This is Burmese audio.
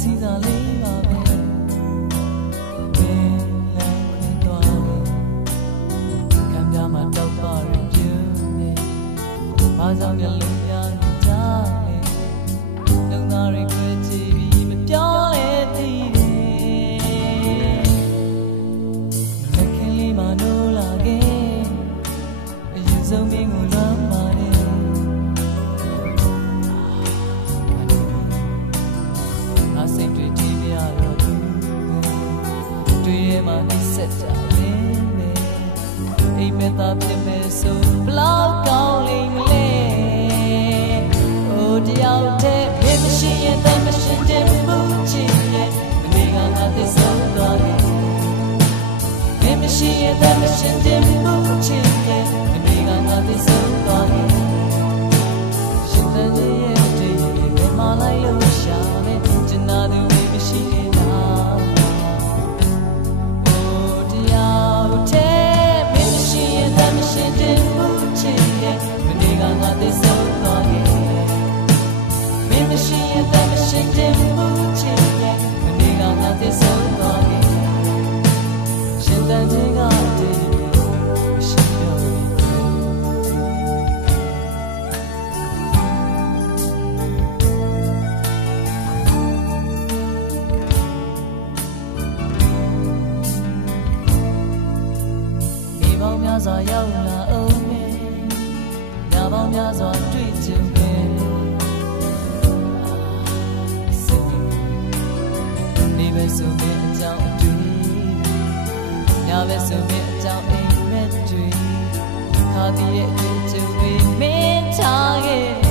စီသာလေးပါပဲဘယ်လမ်းခွင်သွားလဲခံပြမှာတောက်ပါရင်ပြုမယ်ဘာကြောင့်လဲ အိမ်မက်သားဖြစ်မဲ့ဆိုဘလောက်ကောင်းလိမ့်မလဲ။အိုတယောက်တည်းမင်းမရှိရင်တမ်းမရှိတဲ့မှုချင်ရဲ့မနေကငါသစ္စာသွားတယ်။မင်းမရှိရင်တမ်းမရှိတဲ့ များစွာရောက်လာအောင် မယ်ညပေါင်းများစွာတွေ့ကြုံမယ်ပဲဆိုမင်းအကြောင်းအတွေ့ညပဲဆိုမင်းအကြောင်းအိမ်မက်တွေခါတည်းရဲ့အတွေ့အကြုံတွေမင်းထားခဲ့